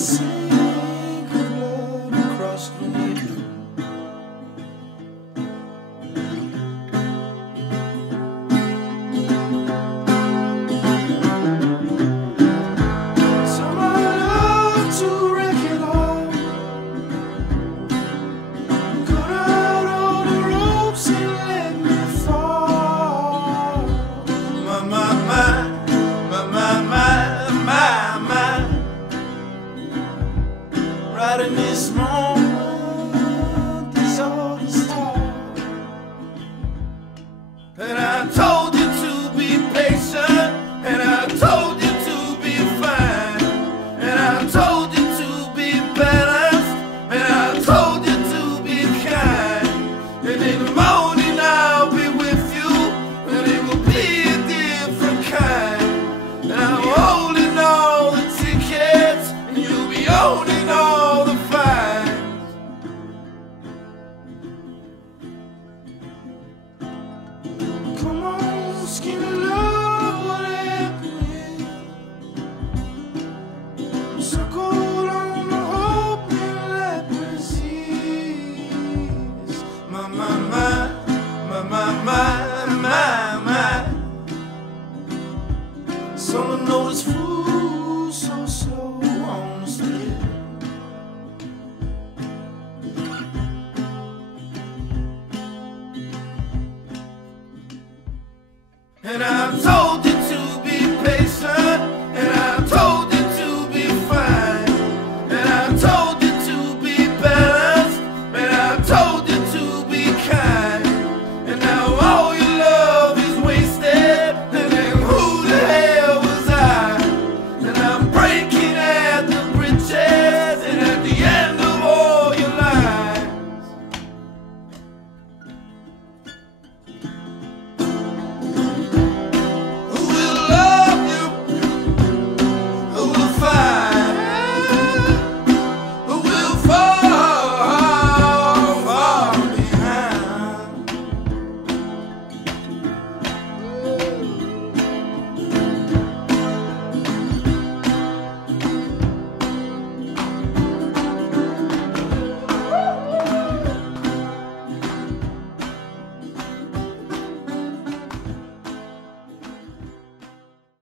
sink of blood across the knee. Right in this moment, this all is hard. And I told you to be patient, and I told you to be fine, and I told you to be balanced, and I told you to be kind. And in the morning I'll be with you, and it will be a different kind. And I'm holding all the tickets, and you'll be owning all the fines. Come on, skinny love, what happened? Circle on the hope and let resist. My, someone noticed food so slow on the stairs. And I told you to